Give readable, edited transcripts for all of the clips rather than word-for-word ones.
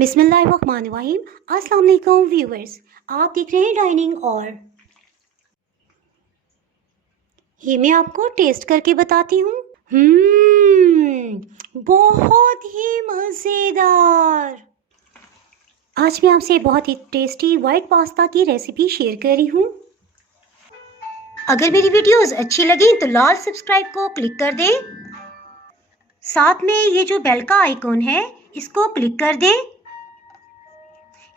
बिस्मिल्लाहिर्रहमानिर्रहीम। अस्सलाम वालेकुम व्यूअर्स, आप देख रहे हैं डाइनिंग और ये मैं आपको टेस्ट करके बताती हूँ। बहुत ही मज़ेदार। आज मैं आपसे बहुत ही टेस्टी वाइट पास्ता की रेसिपी शेयर कर रही हूँ। अगर मेरी वीडियोस अच्छी लगी तो लाल सब्सक्राइब को क्लिक कर दें। साथ में ये जो बेल का आइकॉन है इसको क्लिक कर दें।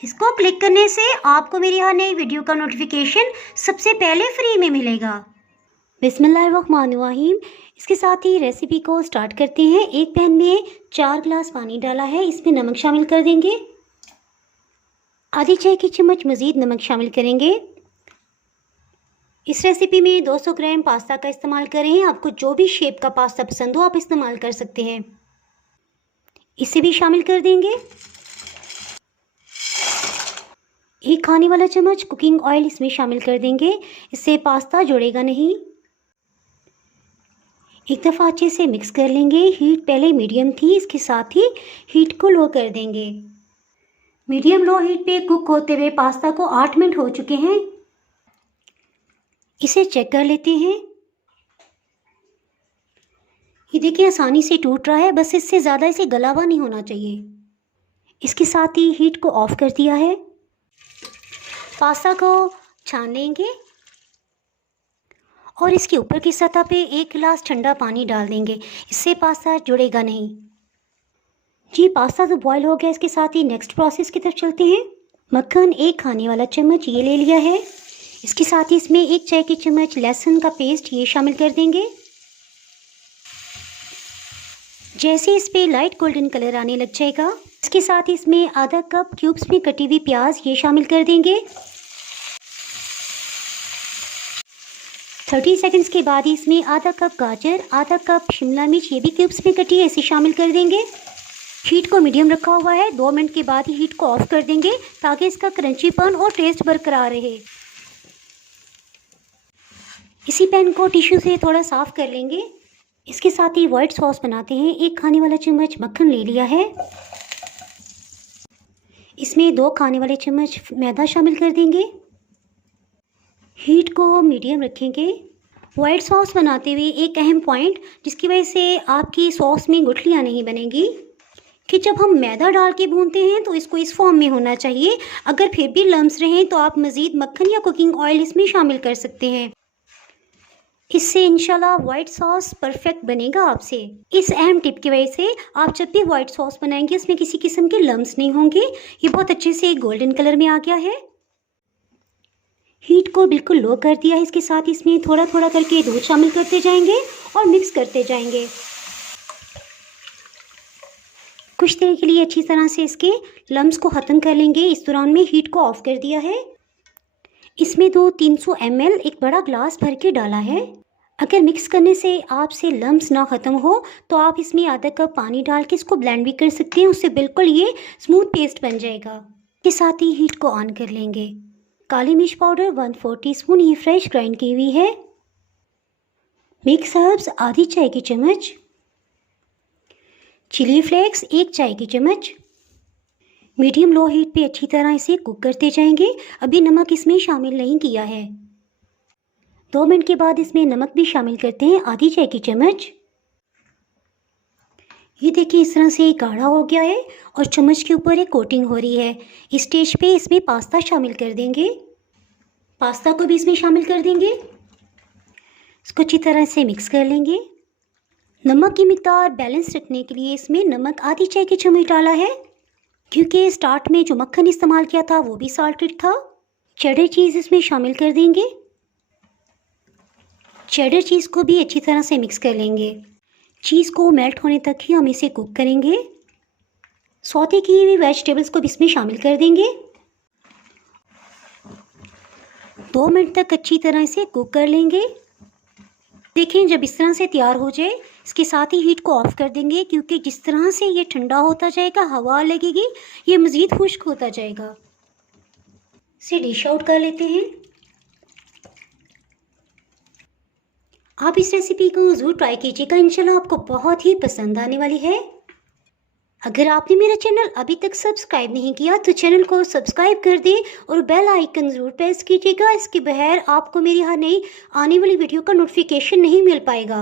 इसको क्लिक करने से आपको मेरी हर नई वीडियो का नोटिफिकेशन सबसे पहले फ्री में मिलेगा। बिस्मिल्लाहिर्रहमानिर्रहीम। इसके साथ ही रेसिपी को स्टार्ट करते हैं। एक पैन में 4 गिलास पानी डाला है, इसमें नमक शामिल कर देंगे। आधी चाय की चम्मच मज़ीद नमक शामिल करेंगे। इस रेसिपी में 200 ग्राम पास्ता का इस्तेमाल करें। आपको जो भी शेप का पास्ता पसंद हो आप इस्तेमाल कर सकते हैं। इसे भी शामिल कर देंगे। 1 खाने वाला चम्मच कुकिंग ऑयल इसमें शामिल कर देंगे, इससे पास्ता जुड़ेगा नहीं। एक दफ़ा अच्छे से मिक्स कर लेंगे। हीट पहले मीडियम थी, इसके साथ ही हीट को लो कर देंगे। मीडियम लो हीट पे कुक होते हुए पास्ता को 8 मिनट हो चुके हैं। इसे चेक कर लेते हैं। ये देखिए आसानी से टूट रहा है, बस इससे ज़्यादा इसे गला हुआ नहीं होना चाहिए। इसके साथ ही हीट को ऑफ कर दिया है। पास्ता को छान लेंगे और इसके ऊपर की सतह पे 1 गिलास ठंडा पानी डाल देंगे, इससे पास्ता जुड़ेगा नहीं। जी पास्ता तो बॉईल हो गया। इसके साथ ही नेक्स्ट प्रोसेस की तरफ चलते हैं। मक्खन 1 खाने वाला चम्मच ये ले लिया है। इसके साथ ही इसमें 1 चाय की चम्मच लहसुन का पेस्ट ये शामिल कर देंगे। जैसे इस पे लाइट गोल्डन कलर आने लग जाएगा, इसके साथ ही इसमें आधा कप क्यूब्स में कटी हुई प्याज ये शामिल कर देंगे। 30 सेकंड्स के बाद ही इसमें आधा कप गाजर, आधा कप शिमला मिर्च ये भी क्यूब्स में कटी है, इसे शामिल कर देंगे। हीट को मीडियम रखा हुआ है। 2 मिनट के बाद ही हीट को ऑफ कर देंगे ताकि इसका क्रंचीपन और टेस्ट बरकरार रहे। इसी पैन को टिश्यू से थोड़ा साफ कर लेंगे। इसके साथ ही वाइट सॉस बनाते हैं। 1 खाने वाला चम्मच मक्खन ले लिया है। इसमें 2 खाने वाले चम्मच मैदा शामिल कर देंगे। हीट को मीडियम रखेंगे। वाइट सॉस बनाते हुए एक अहम पॉइंट जिसकी वजह से आपकी सॉस में गुठलियाँ नहीं बनेंगी कि जब हम मैदा डाल के भूनते हैं तो इसको इस फॉर्म में होना चाहिए। अगर फिर भी लम्स रहें तो आप मज़ीद मक्खन या कुकिंग ऑयल इसमें शामिल कर सकते हैं। इससे इंशाल्लाह वाइट सॉस परफेक्ट बनेगा आपसे। इस अहम टिप की वजह से आप जब भी वाइट सॉस बनाएंगे उसमें किसी किस्म के लम्स नहीं होंगे। ये बहुत अच्छे से गोल्डन कलर में आ गया है। हीट को बिल्कुल लो कर दिया है। इसके साथ इसमें थोड़ा थोड़ा करके दूध शामिल करते जाएंगे और मिक्स करते जाएंगे। कुछ देर के लिए अच्छी तरह से इसके लम्स को ख़त्म कर लेंगे। इस दौरान में हीट को ऑफ कर दिया है। इसमें 300 ml एक बड़ा ग्लास भर के डाला है। अगर मिक्स करने से आपसे लम्स ना ख़त्म हो तो आप इसमें आधा कप पानी डाल के इसको ब्लेंड भी कर सकते हैं, उससे बिल्कुल ये स्मूथ पेस्ट बन जाएगा। इसके साथ ही हीट को ऑन कर लेंगे। काली मिर्च पाउडर 1/4 टीस्पून ये फ्रेश ग्राइंड की हुई है। मिक्स हर्ब्स आधी चाय की चम्मच, चिली फ्लेक्स 1 चाय की चम्मच। मीडियम लो हीट पे अच्छी तरह इसे कुक करते जाएंगे। अभी नमक इसमें शामिल नहीं किया है। 2 मिनट के बाद इसमें नमक भी शामिल करते हैं, आधी चाय की चम्मच। ये देखिए इस तरह से गाढ़ा हो गया है और चम्मच के ऊपर एक कोटिंग हो रही है। इस स्टेज पे इसमें पास्ता शामिल कर देंगे। पास्ता को भी इसमें शामिल कर देंगे। इसको अच्छी तरह से मिक्स कर लेंगे। नमक की मिकदार बैलेंस रखने के लिए इसमें नमक आधी चाय की चम्मच डाला है, क्योंकि स्टार्ट में जो मक्खन इस्तेमाल किया था वो भी साल्टेड था। चेडर चीज़ इसमें शामिल कर देंगे। चेडर चीज़ को भी अच्छी तरह से मिक्स कर लेंगे। चीज़ को मेल्ट होने तक ही हम इसे कुक करेंगे। सौते की हुई वेजिटेबल्स को भी इसमें शामिल कर देंगे। 2 मिनट तक अच्छी तरह इसे कुक कर लेंगे। देखें जब इस तरह से तैयार हो जाए इसके साथ ही हीट को ऑफ कर देंगे, क्योंकि जिस तरह से ये ठंडा होता जाएगा हवा लगेगी, ये मज़ीद खुश्क होता जाएगा। इसे डिश आउट कर लेते हैं। आप इस रेसिपी को ज़रूर ट्राई कीजिएगा, इंशाल्लाह आपको बहुत ही पसंद आने वाली है। अगर आपने मेरा चैनल अभी तक सब्सक्राइब नहीं किया तो चैनल को सब्सक्राइब कर दें और बेल आइकन ज़रूर प्रेस कीजिएगा। इसके बगैर आपको मेरी हर नई आने वाली वीडियो का नोटिफिकेशन नहीं मिल पाएगा।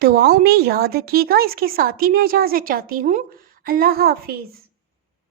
दुआओं में याद रखिएगा। इसके साथ ही मैं इजाज़त चाहती हूँ। अल्लाह हाफिज़।